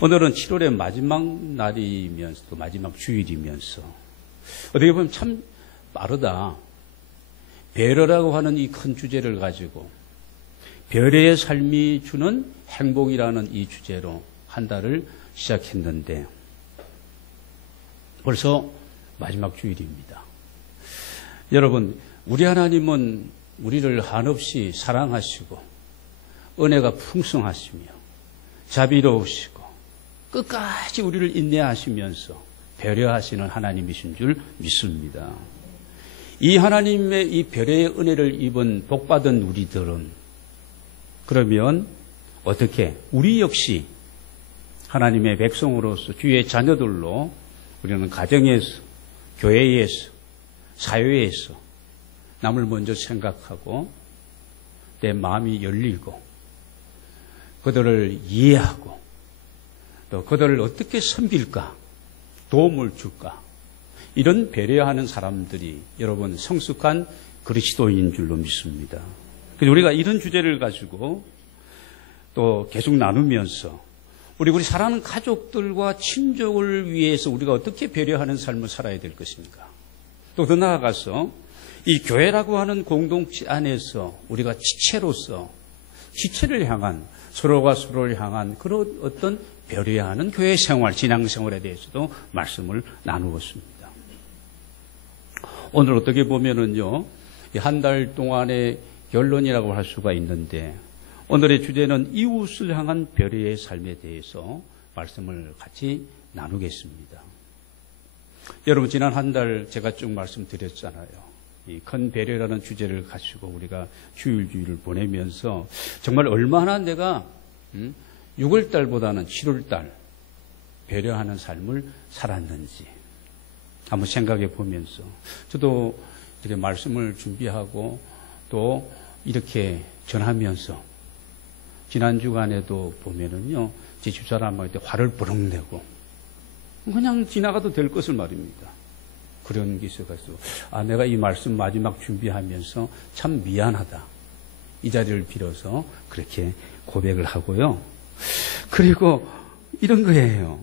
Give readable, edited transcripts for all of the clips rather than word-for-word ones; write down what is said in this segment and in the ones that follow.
오늘은 7월의 마지막 날이면서 또 마지막 주일이면서 어떻게 보면 참 빠르다. 배려라고 하는 이 큰 주제를 가지고 배려의 삶이 주는 행복이라는 이 주제로 한 달을 시작했는데 벌써 마지막 주일입니다. 여러분, 우리 하나님은 우리를 한없이 사랑하시고 은혜가 풍성하시며 자비로우시고 끝까지 우리를 인내하시면서 배려하시는 하나님이신 줄 믿습니다. 이 하나님의 이 배려의 은혜를 입은 복받은 우리들은 그러면 어떻게 우리 역시 하나님의 백성으로서 주의 자녀들로 우리는 가정에서 교회에서 사회에서 남을 먼저 생각하고 내 마음이 열리고 그들을 이해하고 또 그들을 어떻게 섬길까 도움을 줄까 이런 배려하는 사람들이 여러분 성숙한 그리스도인인 줄로 믿습니다. 그래서 우리가 이런 주제를 가지고 또 계속 나누면서 우리 사랑하는 가족들과 친족을 위해서 우리가 어떻게 배려하는 삶을 살아야 될 것인가. 또 더 나아가서 이 교회라고 하는 공동체 안에서 우리가 지체로서 지체를 향한 서로가 서로를 향한 그런 어떤 배려하는 교회 생활, 신앙 생활에 대해서도 말씀을 나누었습니다. 오늘 어떻게 보면은요, 한 달 동안의 결론이라고 할 수가 있는데 오늘의 주제는 이웃을 향한 배려의 삶에 대해서 말씀을 같이 나누겠습니다. 여러분, 지난 한 달 제가 쭉 말씀드렸잖아요. 이 큰 배려라는 주제를 가지고 우리가 주일주일을 보내면서 정말 얼마나 내가 6월달보다는 7월달 배려하는 삶을 살았는지 한번 생각해 보면서 저도 이렇게 말씀을 준비하고 또 이렇게 전하면서 지난 주간에도 보면은요, 제 집사람한테 화를 버럭 내고 그냥 지나가도 될 것을 말입니다. 그런 게 있어가지고 내가 이 말씀 마지막 준비하면서 참 미안하다. 이 자리를 빌어서 그렇게 고백을 하고요. 그리고 이런 거예요.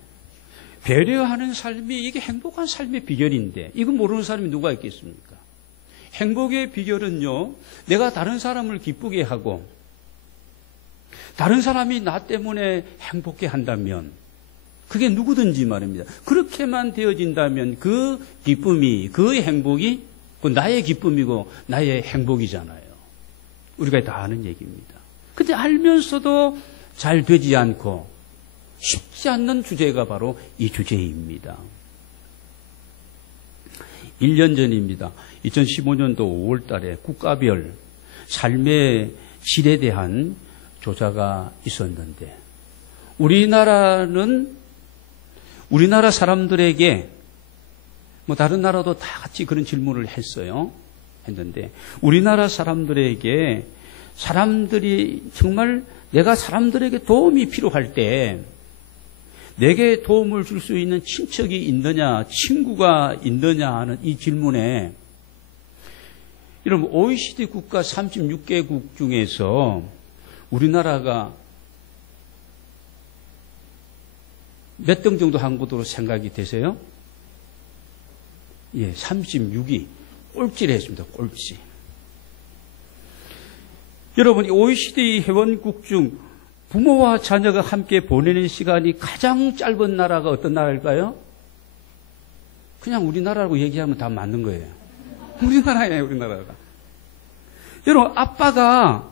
배려하는 삶이 이게 행복한 삶의 비결인데 이거 모르는 사람이 누가 있겠습니까? 행복의 비결은요, 내가 다른 사람을 기쁘게 하고 다른 사람이 나 때문에 행복해 한다면 그게 누구든지 말입니다. 그렇게만 되어진다면 그 기쁨이, 그 행복이 그 나의 기쁨이고 나의 행복이잖아요. 우리가 다 아는 얘기입니다. 근데 알면서도 잘 되지 않고 쉽지 않는 주제가 바로 이 주제입니다. 1년 전입니다. 2015년도 5월 달에 국가별 삶의 질에 대한 조사가 있었는데 우리나라 사람들에게 다른 나라도 다 같이 그런 질문을 했는데 우리나라 사람들에게 사람들이 정말 내가 사람들에게 도움이 필요할 때 내게 도움을 줄 수 있는 친척이 있느냐, 친구가 있느냐 하는 이 질문에 여러분 OECD 국가 36개국 중에서 우리나라가 몇 등 정도 한 것으로 생각이 되세요? 예, 36위. 꼴찌를 했습니다. 꼴찌. 여러분, OECD 회원국 중 부모와 자녀가 함께 보내는 시간이 가장 짧은 나라가 어떤 나라일까요? 그냥 우리나라라고 얘기하면 다 맞는 거예요. 우리나라예요, 우리나라가. 여러분, 아빠가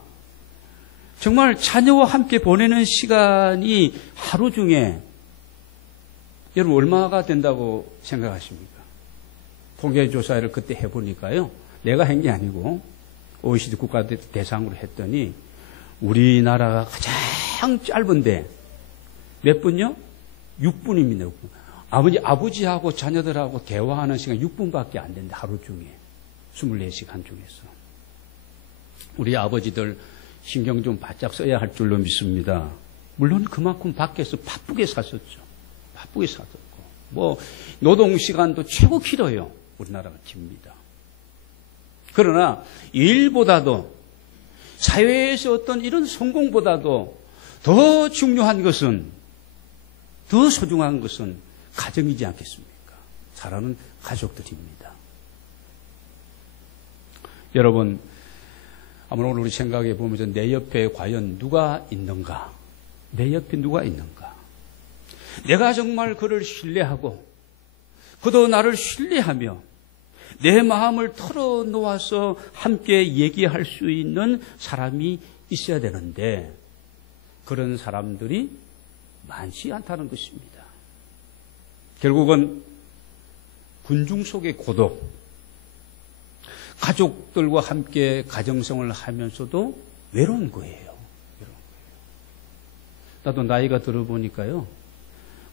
정말 자녀와 함께 보내는 시간이 하루 중에 여러분 얼마가 된다고 생각하십니까? 통계조사를 그때 해보니까요. 내가 한 게 아니고 OECD 국가 대상으로 했더니 우리나라가 가장 짧은데 몇 분요? 6분입니다. 6분. 아버지하고 자녀들하고 대화하는 시간 6분밖에 안 된다. 하루 중에. 24시간 중에서. 우리 아버지들 신경 좀 바짝 써야 할 줄로 믿습니다. 물론 그만큼 밖에서 바쁘게 사셨죠. 바쁘게 사셨고 노동시간도 최고 길어요. 우리나라가 깁니다. 그러나 일보다도 사회에서 어떤 이런 성공보다도 더 중요한 것은 더 소중한 것은 가정이지 않겠습니까? 사랑하는 가족들입니다. 여러분, 아무튼 오늘 우리 생각해 보면서 내 옆에 과연 누가 있는가? 내 옆에 누가 있는가? 내가 정말 그를 신뢰하고 그도 나를 신뢰하며 내 마음을 털어놓아서 함께 얘기할 수 있는 사람이 있어야 되는데 그런 사람들이 많지 않다는 것입니다. 결국은 군중 속의 고독, 가족들과 함께 가정생활을 하면서도 외로운 거예요. 나도 나이가 들어보니까요,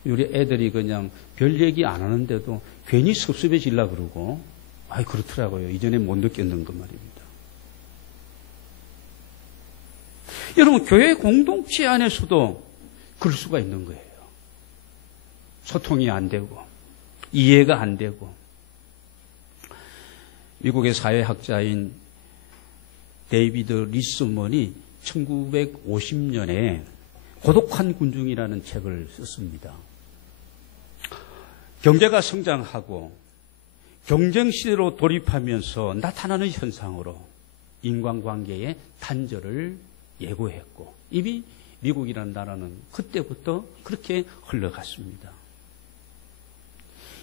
우리 애들이 그냥 별 얘기 안 하는데도 괜히 섭섭해지려고 그러고, 그렇더라고요. 이전에 못 느꼈는 것 말입니다. 여러분, 교회 공동체 안에서도 그럴 수가 있는 거예요. 소통이 안 되고, 이해가 안 되고. 미국의 사회학자인 데이비드 리스먼이 1950년에 고독한 군중이라는 책을 썼습니다. 경제가 성장하고 경쟁시대로 돌입하면서 나타나는 현상으로 인간관계의 단절을 예고했고 이미 미국이라는 나라는 그때부터 그렇게 흘러갔습니다.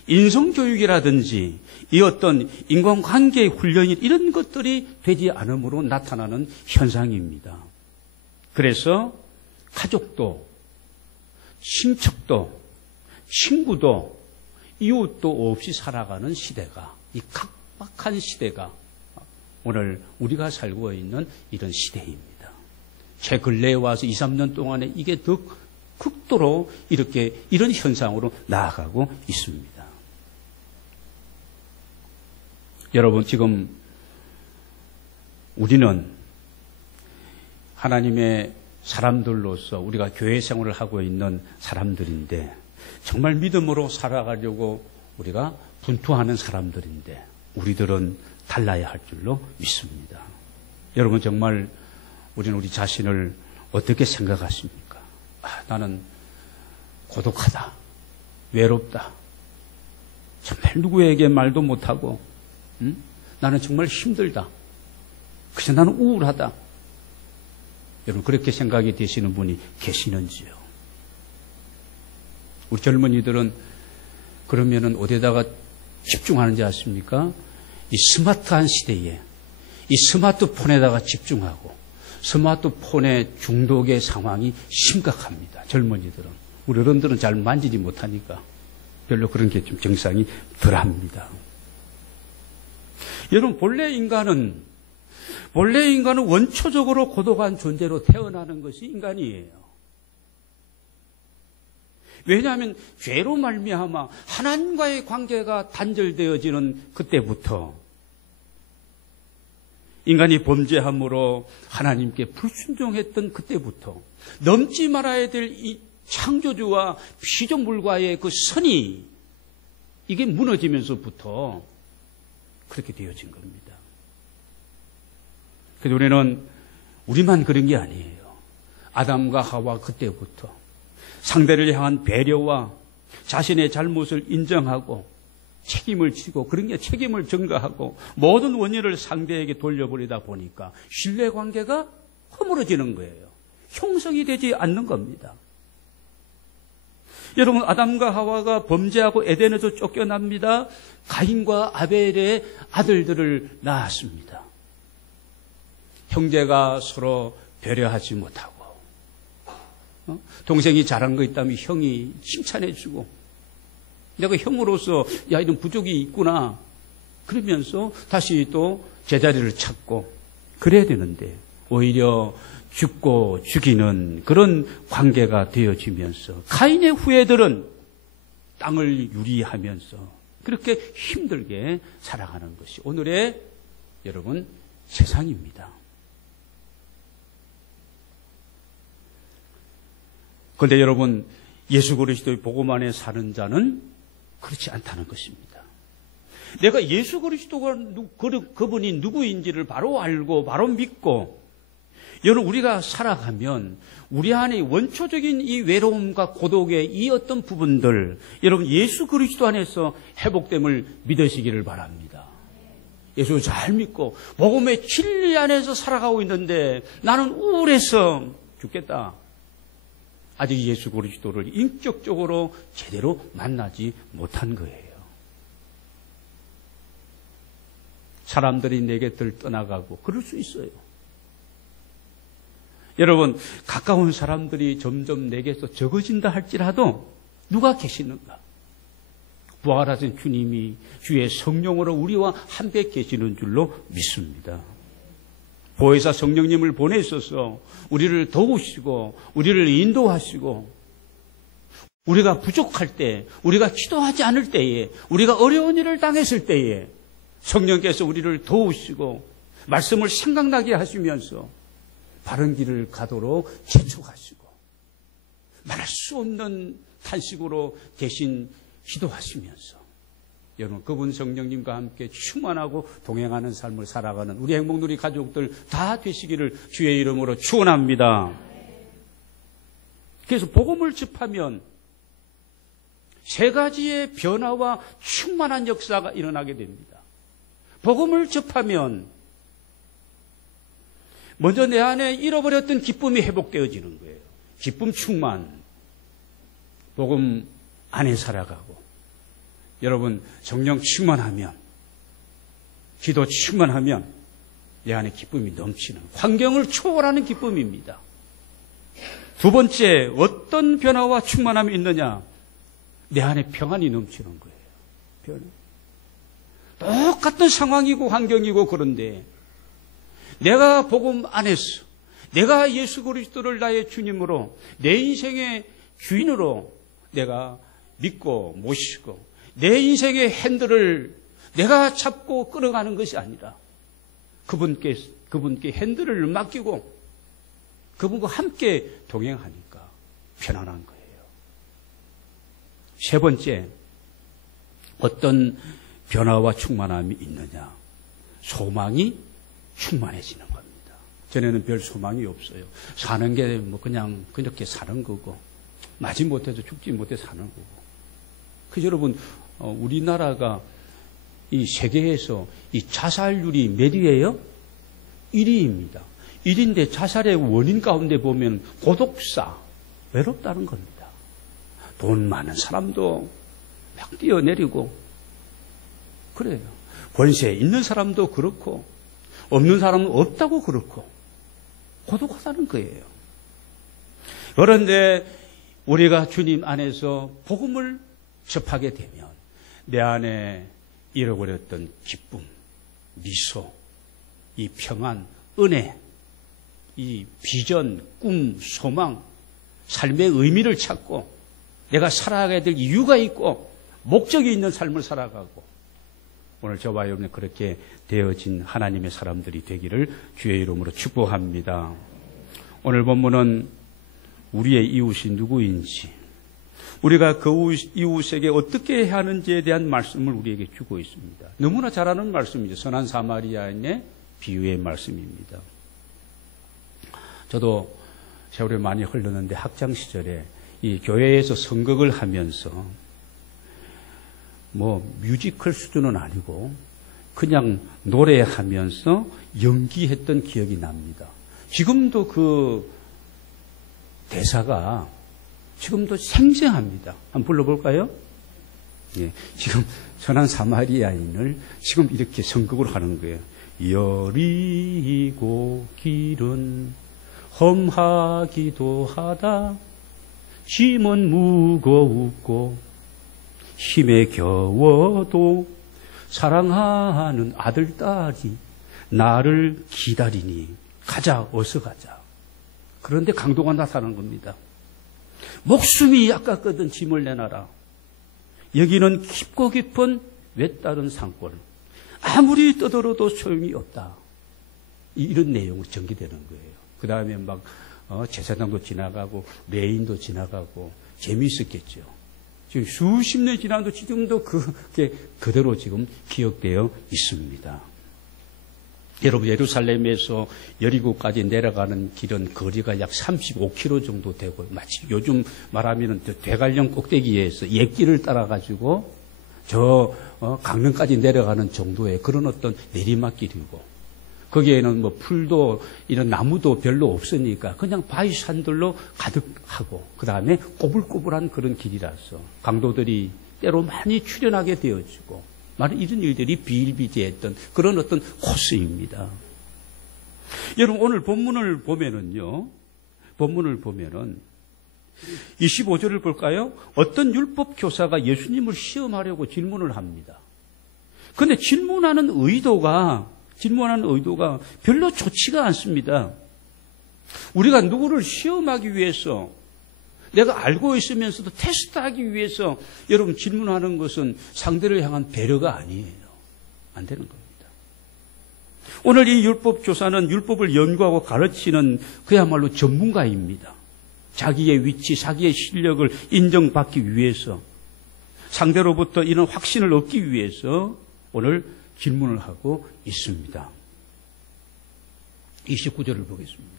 인성교육이라든지 이 어떤 인간관계의 훈련이 이런 것들이 되지 않음으로 나타나는 현상입니다. 그래서 가족도 친척도 친구도 이웃도 없이 살아가는 시대가, 이 각박한 시대가 오늘 우리가 살고 있는 이런 시대입니다. 최근래에 와서 2, 3년 동안에 이게 더 극도로 이런 현상으로 나아가고 있습니다. 여러분, 지금 우리는 하나님의 사람들로서 우리가 교회 생활을 하고 있는 사람들인데 정말 믿음으로 살아가려고 우리가 분투하는 사람들인데 우리들은 달라야 할 줄로 믿습니다. 여러분, 정말 우리는 우리 자신을 어떻게 생각하십니까? 나는 고독하다, 외롭다, 정말 누구에게 말도 못하고 나는 정말 힘들다, 그래서 나는 우울하다. 여러분, 그렇게 생각이 되시는 분이 계시는지요? 우리 젊은이들은 그러면은 어디다가 집중하는지 아십니까? 이 스마트한 시대에 이 스마트폰에다가 집중하고 스마트폰의 중독의 상황이 심각합니다. 젊은이들은. 우리 어른들은 잘 만지지 못하니까 별로 그런 게 좀 정상이 덜합니다. 여러분, 본래 인간은 원초적으로 고독한 존재로 태어나는 것이 인간이에요. 왜냐하면 죄로 말미암아 하나님과의 관계가 단절되어지는 그때부터 인간이 범죄함으로 하나님께 불순종했던 그때부터 넘지 말아야 될 이 창조주와 피조물과의 그 선이 이게 무너지면서부터 그렇게 되어진 겁니다. 그래서 우리만 그런 게 아니에요. 아담과 하와 그때부터 상대를 향한 배려와 자신의 잘못을 인정하고 책임을 지고 그런 게 책임을 전가하고 모든 원인을 상대에게 돌려버리다 보니까 신뢰관계가 허물어지는 거예요. 형성이 되지 않는 겁니다. 여러분, 아담과 하와가 범죄하고 에덴에서 쫓겨납니다. 가인과 아벨의 아들들을 낳았습니다. 형제가 서로 배려하지 못하고 동생이 잘한 거 있다면 형이 칭찬해주고 내가 형으로서 야, 이런 부족이 있구나 그러면서 다시 또 제자리를 찾고 그래야 되는데 오히려 죽고 죽이는 그런 관계가 되어지면서 가인의 후예들은 땅을 유리하면서 그렇게 힘들게 살아가는 것이 오늘의 여러분 세상입니다. 그런데 여러분, 예수 그리스도의 복음 안에 사는 자는 그렇지 않다는 것입니다. 내가 예수 그리스도가 그분이 누구인지를 바로 알고 바로 믿고 여러분, 우리가 살아가면 우리 안에 원초적인 이 외로움과 고독의 이 어떤 부분들, 여러분 예수 그리스도 안에서 회복됨을 믿으시기를 바랍니다. 예수 잘 믿고 복음의 진리 안에서 살아가고 있는데 나는 우울해서 죽겠다. 아직 예수 그리스도를 인격적으로 제대로 만나지 못한 거예요. 사람들이 내 곁을 떠나가고 그럴 수 있어요. 여러분, 가까운 사람들이 점점 내게서 적어진다 할지라도 누가 계시는가? 부활하신 주님이 주의 성령으로 우리와 함께 계시는 줄로 믿습니다. 보혜사 성령님을 보내셔서 우리를 도우시고 우리를 인도하시고 우리가 부족할 때, 우리가 기도하지 않을 때에, 우리가 어려운 일을 당했을 때에 성령께서 우리를 도우시고 말씀을 생각나게 하시면서 바른 길을 가도록 재촉하시고 말할 수 없는 탄식으로 대신 기도하시면서 여러분, 그분 성령님과 함께 충만하고 동행하는 삶을 살아가는 우리 행복누리 가족들 다 되시기를 주의 이름으로 축원합니다. 그래서 복음을 접하면 세 가지의 변화와 충만한 역사가 일어나게 됩니다. 복음을 접하면 먼저 내 안에 잃어버렸던 기쁨이 회복되어지는 거예요. 기쁨 충만. 복음 안에 살아가고. 여러분, 성령 충만하면, 기도 충만하면 내 안에 기쁨이 넘치는, 환경을 초월하는 기쁨입니다. 두 번째, 어떤 변화와 충만함이 있느냐? 내 안에 평안이 넘치는 거예요. 똑같은 상황이고 환경이고 그런데 내가 복음 안에서 내가 예수 그리스도를 나의 주님으로 내 인생의 주인으로 내가 믿고 모시고 내 인생의 핸들을 내가 잡고 끌어가는 것이 아니라 그분께 핸들을 맡기고 그분과 함께 동행하니까 편안한 거예요. 세 번째, 어떤 변화와 충만함이 있느냐? 소망이 충만해지는 겁니다. 전에는 별 소망이 없어요. 사는 게 뭐 그냥 그렇게 사는 거고, 마지 못해서 죽지 못해 사는 거고. 그래서 여러분, 우리나라가 이 세계에서 이 자살률이 몇 위예요? 1위입니다. 1위인데 자살의 원인 가운데 보면 고독사, 외롭다는 겁니다. 돈 많은 사람도 막 뛰어내리고 그래요. 권세 있는 사람도 그렇고 없는 사람은 없다고 그렇고 고독하다는 거예요. 그런데 우리가 주님 안에서 복음을 접하게 되면 내 안에 잃어버렸던 기쁨, 미소, 이 평안, 은혜, 이 비전, 꿈, 소망, 삶의 의미를 찾고 내가 살아가야 될 이유가 있고 목적이 있는 삶을 살아가고 오늘 저와 여러분이 그렇게 되어진 하나님의 사람들이 되기를 주의 이름으로 축복합니다. 오늘 본문은 우리의 이웃이 누구인지, 우리가 그 이웃에게 어떻게 해야 하는지에 대한 말씀을 우리에게 주고 있습니다. 너무나 잘 아는 말씀이죠. 선한 사마리아인의 비유의 말씀입니다. 저도 세월이 많이 흘렀는데 학창 시절에 이 교회에서 선곡을 하면서 뭐 뮤지컬 수준은 아니고 그냥 노래하면서 연기했던 기억이 납니다. 지금도 그 대사가 지금도 생생합니다. 한번 불러볼까요? 예, 지금 선한 사마리아인을 지금 이렇게 선곡을 하는 거예요. 여리고 길은 험하기도 하다. 짐은 무겁고 힘에 겨워도 사랑하는 아들, 딸이 나를 기다리니 가자, 어서 가자. 그런데 강도가 나타나는 겁니다. 목숨이 아깝거든 짐을 내놔라. 여기는 깊고 깊은 외따른 산골. 아무리 떠들어도 소용이 없다. 이런 내용으로 전개되는 거예요. 그 다음에 막 제사장도 지나가고 레인도 지나가고 재미있었겠죠. 지금 수십 년 지나도 지금도 그게 그대로 지금 기억되어 있습니다. 여러분, 예루살렘에서 여리고까지 내려가는 길은 거리가 약 35km 정도 되고, 마치 요즘 말하면 대관령 꼭대기에서 옛길을 따라가지고 강릉까지 내려가는 정도의 그런 어떤 내리막길이고, 거기에는 뭐 풀도 이런 나무도 별로 없으니까 그냥 바위 산들로 가득하고, 그 다음에 꼬불꼬불한 그런 길이라서 강도들이 때로 많이 출현하게 되어지고, 많은 이런 일들이 비일비재했던 그런 어떤 코스입니다. 여러분, 오늘 본문을 보면은 25절을 볼까요? 어떤 율법 교사가 예수님을 시험하려고 질문을 합니다. 그런데 질문하는 의도가 별로 좋지가 않습니다. 우리가 누구를 시험하기 위해서, 내가 알고 있으면서도 테스트하기 위해서 여러분 질문하는 것은 상대를 향한 배려가 아니에요. 안 되는 겁니다. 오늘 이 율법 교사는 율법을 연구하고 가르치는 그야말로 전문가입니다. 자기의 위치, 자기의 실력을 인정받기 위해서, 상대로부터 이런 확신을 얻기 위해서 오늘 질문을 하고 있습니다. 29절을 보겠습니다.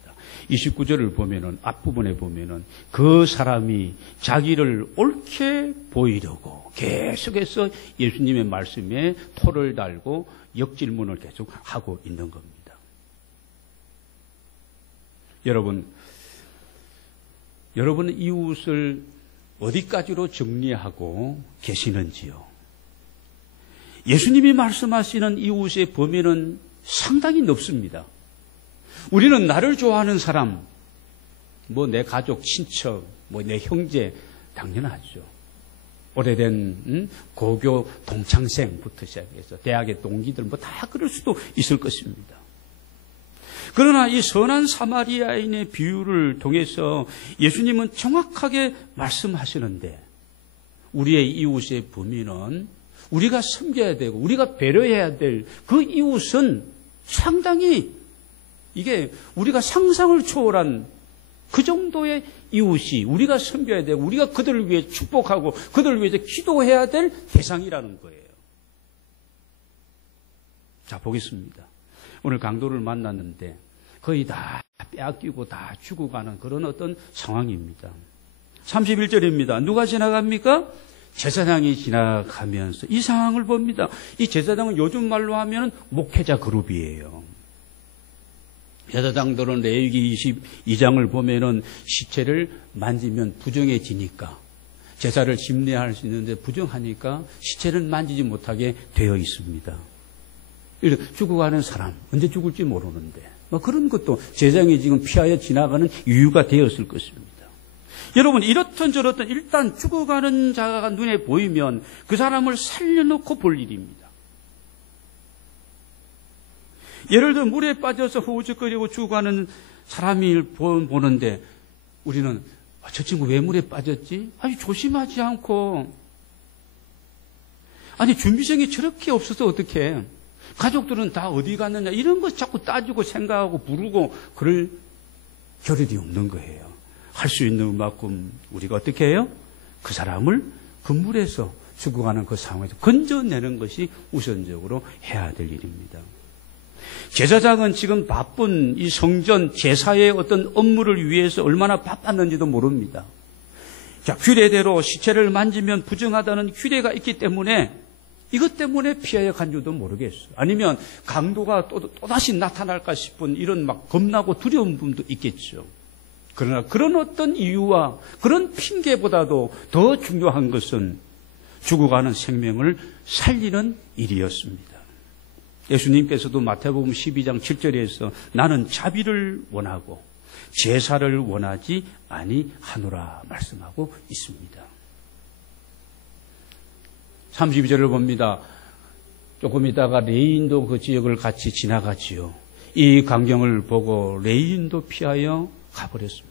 29절을 보면은, 앞부분에 보면은 그 사람이 자기를 옳게 보이려고 계속해서 예수님의 말씀에 토를 달고 역질문을 계속 하고 있는 겁니다. 여러분은 이웃을 어디까지로 정리하고 계시는지요? 예수님이 말씀하시는 이웃의 범위는 상당히 넓습니다. 우리는 나를 좋아하는 사람, 내 가족, 친척, 내 형제, 당연하죠. 오래된 고교 동창생부터 시작해서 대학의 동기들 다 그럴 수도 있을 것입니다. 그러나 이 선한 사마리아인의 비유를 통해서 예수님은 정확하게 말씀하시는데, 우리의 이웃의 범위는 우리가 섬겨야 되고 우리가 배려해야 될 그 이웃은 상당히, 이게 우리가 상상을 초월한 그 정도의 이웃이 우리가 섬겨야 되고 우리가 그들을 위해 축복하고 그들을 위해서 기도해야 될 대상이라는 거예요. 자, 보겠습니다. 오늘 강도를 만났는데 거의 다 빼앗기고 다 죽어가는 그런 어떤 상황입니다. 31절입니다. 누가 지나갑니까? 제사장이 지나가면서 이 상황을 봅니다. 이 제사장은 요즘 말로 하면 목회자 그룹이에요. 제사장들은 레위기 22장을 보면은 시체를 만지면 부정해지니까, 제사를 집례할 수 있는데 부정하니까 시체를 만지지 못하게 되어 있습니다. 죽어가는 사람, 언제 죽을지 모르는데 그런 것도 제사장이 지금 피하여 지나가는 이유가 되었을 것입니다. 여러분, 이렇든 저렇든 일단 죽어가는 자가 눈에 보이면 그 사람을 살려놓고 볼 일입니다. 예를 들어 물에 빠져서 허우적거리고 죽어가는 사람을 보는데 우리는 저 친구 왜 물에 빠졌지? 아니, 조심하지 않고, 아니, 준비성이 저렇게 없어서 어떡해. 가족들은 다 어디 갔느냐, 이런 거 자꾸 따지고 생각하고 부르고 그럴 겨를이 없는 거예요. 할 수 있는 만큼 우리가 어떻게 해요? 그 사람을 그 물에서 죽어가는 그 상황에서 건져내는 것이 우선적으로 해야 될 일입니다. 제사장은 지금 바쁜 이 성전 제사의 어떤 업무를 위해서 얼마나 바빴는지도 모릅니다. 자, 규례대로 시체를 만지면 부정하다는 규례가 있기 때문에 이것 때문에 피하여 간 줄도 모르겠어요. 아니면 강도가 또다시 나타날까 싶은 이런 겁나고 두려운 부분도 있겠죠. 그러나 그런 어떤 이유와 그런 핑계보다도 더 중요한 것은 죽어가는 생명을 살리는 일이었습니다. 예수님께서도 마태복음 12장 7절에서 나는 자비를 원하고 제사를 원하지 아니하노라 말씀하고 있습니다. 32절을 봅니다. 조금 있다가 레인도 그 지역을 같이 지나가지요. 이 광경을 보고 레인도 피하여 가버렸습니다.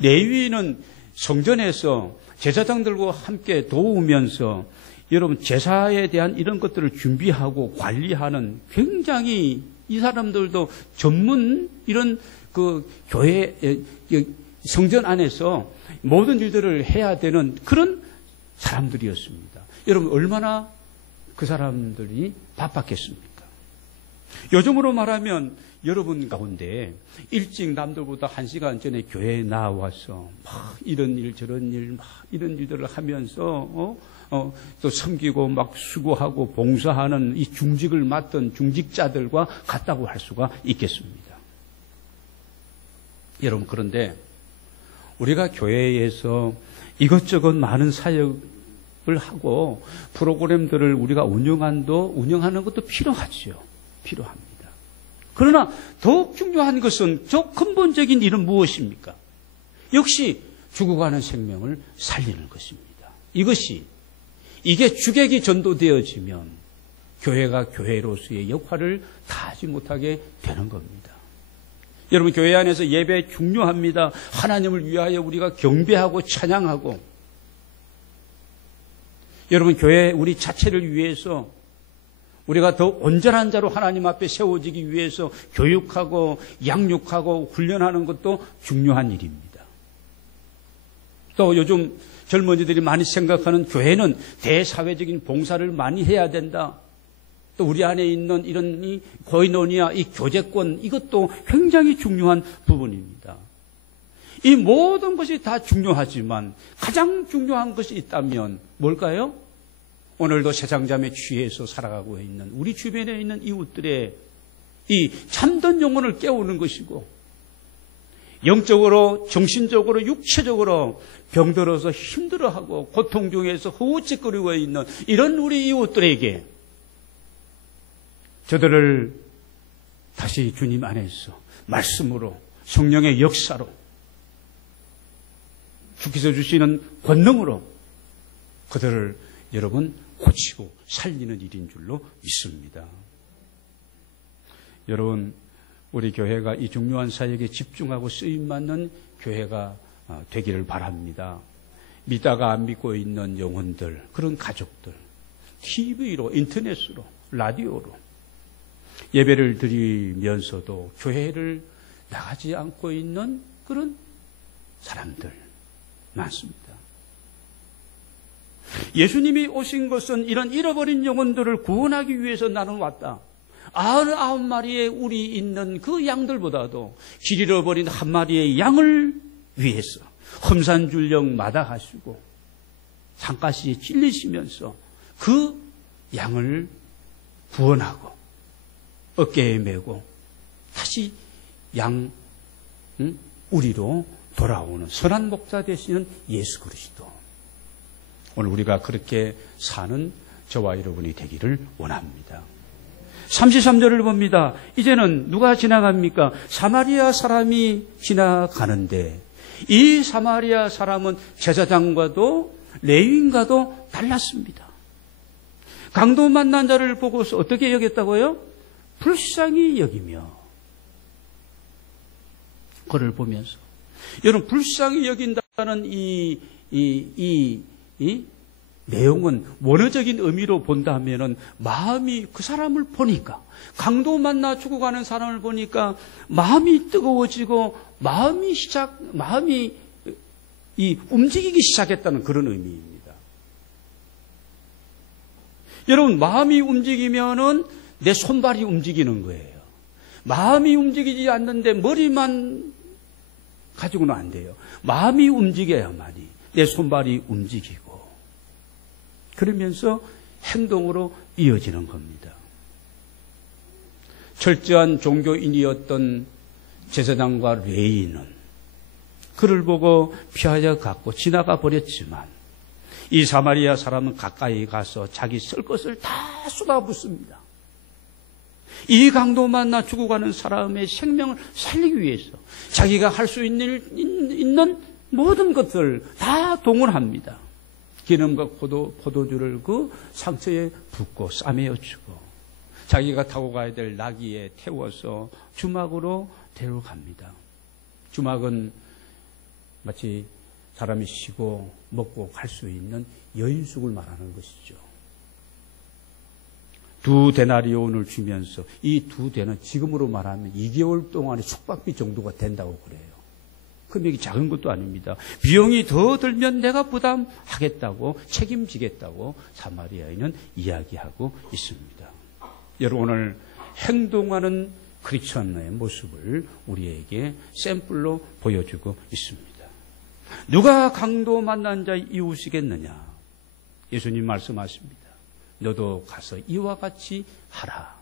레위인은 성전에서 제사장들과 함께 도우면서 여러분 제사에 대한 이런 것들을 준비하고 관리하는, 굉장히 이 사람들도 전문 이런 그 교회 성전 안에서 모든 일들을 해야 되는 그런 사람들이었습니다. 여러분 얼마나 그 사람들이 바빴겠습니까? 요즘으로 말하면 여러분 가운데 일찍 남들보다 1시간 전에 교회에 나와서 막 이런 일 저런 일 막 이런 일들을 하면서 또 섬기고 막 수고하고 봉사하는 이 중직을 맡던 중직자들과 같다고 할 수가 있겠습니다. 여러분, 그런데 우리가 교회에서 이것저것 많은 사역을 하고 프로그램들을 우리가 운영하는 것도 필요하죠. 필요합니다. 그러나 더욱 중요한 것은 저 근본적인 일은 무엇입니까? 역시 죽어가는 생명을 살리는 것입니다. 이게 주객이 전도되어지면 교회가 교회로서의 역할을 다하지 못하게 되는 겁니다. 여러분, 교회 안에서 예배 중요합니다. 하나님을 위하여 우리가 경배하고 찬양하고, 여러분, 교회 우리 자체를 위해서 우리가 더 온전한 자로 하나님 앞에 세워지기 위해서 교육하고 양육하고 훈련하는 것도 중요한 일입니다. 또 요즘 젊은이들이 많이 생각하는 교회는 대사회적인 봉사를 많이 해야 된다. 또 우리 안에 있는 이런 이 코이노니아, 이 교제권, 이것도 굉장히 중요한 부분입니다. 이 모든 것이 다 중요하지만 가장 중요한 것이 있다면 뭘까요? 오늘도 세상잠에 취해서 살아가고 있는 우리 주변에 있는 이웃들의 이 참된 영혼을 깨우는 것이고, 영적으로, 정신적으로, 육체적으로 병들어서 힘들어하고 고통 중에서 허우적거리고 있는 이런 우리 이웃들에게 저들을 다시 주님 안에서 말씀으로, 성령의 역사로, 주께서 주시는 권능으로 그들을 여러분 고치고 살리는 일인 줄로 믿습니다. 여러분, 우리 교회가 이 중요한 사역에 집중하고 쓰임받는 교회가 되기를 바랍니다. 믿다가 안 믿고 있는 영혼들, 그런 가족들, TV로, 인터넷으로, 라디오로 예배를 드리면서도 교회를 나가지 않고 있는 그런 사람들 많습니다. 예수님이 오신 것은 이런 잃어버린 영혼들을 구원하기 위해서 나는 왔다. 99마리의 우리 있는 그 양들보다도 길 잃어버린 한 마리의 양을 위해서 험산줄령 마다하시고 산가시에 찔리시면서 그 양을 구원하고 어깨에 메고 다시 우리로 돌아오는 선한 목자 되시는 예수 그리스도. 오늘 우리가 그렇게 사는 저와 여러분이 되기를 원합니다. 33절을 봅니다. 이제는 누가 지나갑니까? 사마리아 사람이 지나가는데, 이 사마리아 사람은 제사장과도 레위인과도 달랐습니다. 강도 만난 자를 보고서 어떻게 여겼다고요? 불쌍히 여기며. 그를 보면서 여러분, 불쌍히 여긴다는 이 내용은 원어적인 의미로 본다면은 마음이 그 사람을 보니까, 강도 만나 죽어가는 사람을 보니까 마음이 뜨거워지고 마음이 움직이기 시작했다는 그런 의미입니다. 여러분, 마음이 움직이면은 내 손발이 움직이는 거예요. 마음이 움직이지 않는데 머리만 가지고는 안 돼요. 마음이 움직여야만이 내 손발이 움직이고, 그러면서 행동으로 이어지는 겁니다. 철저한 종교인이었던 제사장과 레위인은 그를 보고 피하여 갔고 지나가 버렸지만, 이 사마리아 사람은 가까이 가서 자기 쓸 것을 다 쏟아붓습니다. 이 강도 만나 죽어가는 사람의 생명을 살리기 위해서 자기가 할 수 있는 모든 것을 다 동원합니다. 기름과 포도주를 그 상처에 붓고 싸매어 주고, 자기가 타고 가야 될 나귀에 태워서 주막으로 데려갑니다. 주막은 마치 사람이 쉬고 먹고 갈 수 있는 여인숙을 말하는 것이죠. 2데나리온을 주면서, 이 2대는 지금으로 말하면 2개월 동안의 숙박비 정도가 된다고 그래요. 금액이 작은 것도 아닙니다. 비용이 더 들면 내가 부담하겠다고, 책임지겠다고 사마리아인은 이야기하고 있습니다. 여러분, 오늘 행동하는 크리스천의 모습을 우리에게 샘플로 보여주고 있습니다. 누가 강도 만난 자 이웃이겠느냐? 예수님 말씀하십니다. 너도 가서 이와 같이 하라.